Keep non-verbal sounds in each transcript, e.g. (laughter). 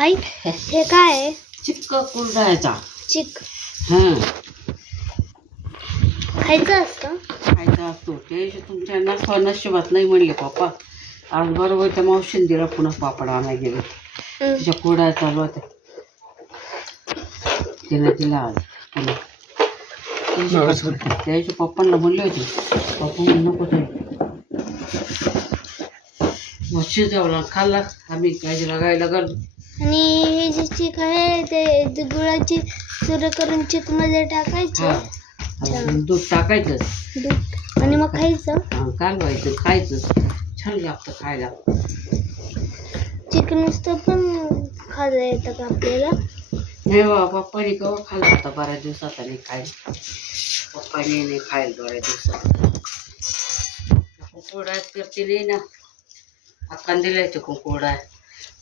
आई हे काय आहे? चिक्क कुरडायचा. चिक हां. खायचं असतं? खायचा असतो. ते तुमच्या नस नशिबात नाही म्हणले पप्पा. आज बरोबर त्या मावशीने दिला पुन्हा पापड आणायला गेले. तिच्या कुरड्या चालू होत्या. तिने दिला आज. पुन्हा. त्याच्या पप्पा- त्याच्या पप्पांना म्हणले होते. पप्पा म्हणून नको ते. मग शिजवला खाल्ला. आम्ही काय गायला घालू आणि हे जे चिक आहे ते गुळाची चुर करून चिकमध्ये टाकायचं. हा. दूध टाकायचं दूध. आणि मग खायचं. हा, कालवायचं खायचं छान लागतं खायला. चिकन नुसतं पण खाता येतं का आपल्याला? नाही बाबा पप्पानी केव्हा खाल्लं होता बऱ्याच दिवसात आणि खायला पप्पानी नाही खायला बऱ्याच दिवसात. कुरडायच करते नाही ना. अक्कान दिलायचे कुरडाय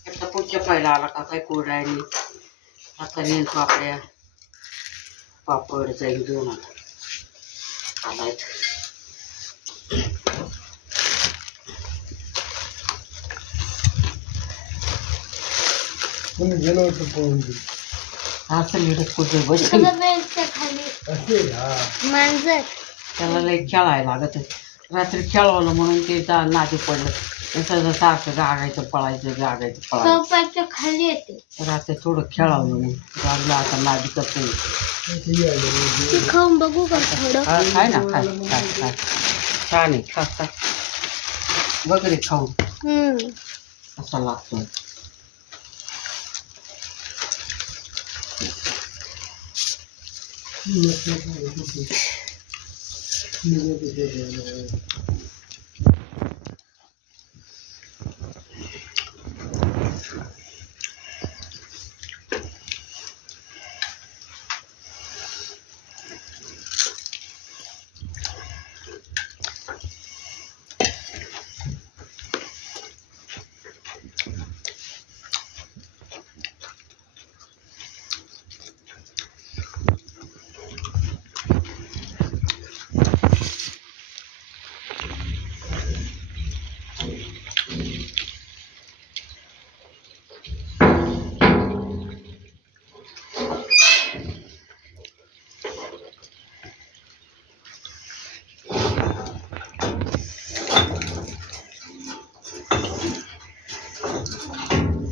आता पुढच्या पाहिला आला का काय कुरडाय नाही. आता नेन पापड्या पापड जाईल घेऊन आता असं लिहिलं कुठे बस. मांजर. त्याला लई खेळायला लागत रात्री खेळवलं म्हणून ते नादी पडलं. तसं सारखं गागायचं पळायचं गागायचं पळायचं. सोप्याच्या खाली येते. रात्री थोडं खेळावलं मग लागलं आता नादी करते ती खाऊन बघू का थोडं? हा, खाय ना खाय खाय खाय छान आहे खा खा. वगैरे खाऊन. हम्म. असा लागतो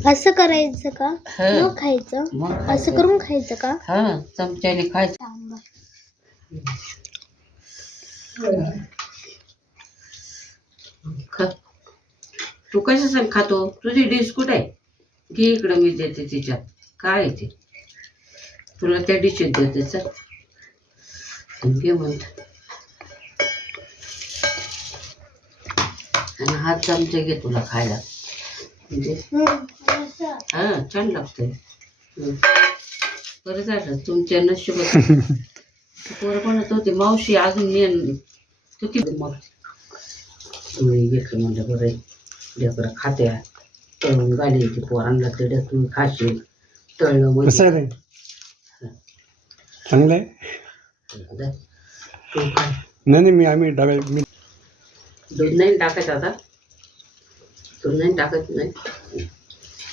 असं करायचं का? हा. मग खायचं? मग असं. करून खायचं का? हा चमच्याने खायचं. खा. तू कशासाठी खातो? तुझी डिश कुठे आहे? घे इकडं मी देते तिच्यात. काय आहे ते? तुला त्या डिशेत देते चल. घे म्हणत आणि हा चमचा घे तुला खायला. म्हणजे हा छान लागतंय. हं. बरं झालं तुमच्या नशिबात. (laughs) पोरं म्हणत होते मावशी अजून ये तू किती मग मी घेतलं म्हणलं बरं. लेकरं खात्या तळून गाडी की पोरांना तेवढ्या तुम्ही खाशील तळलं म्हणजे. रे? चांगलं आहे? तू काय? नाही नाही मी आम्ही डब्यात मी दूध नाही टाकायचं आता? दूध नाही टाकायचं नाही?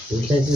你在这。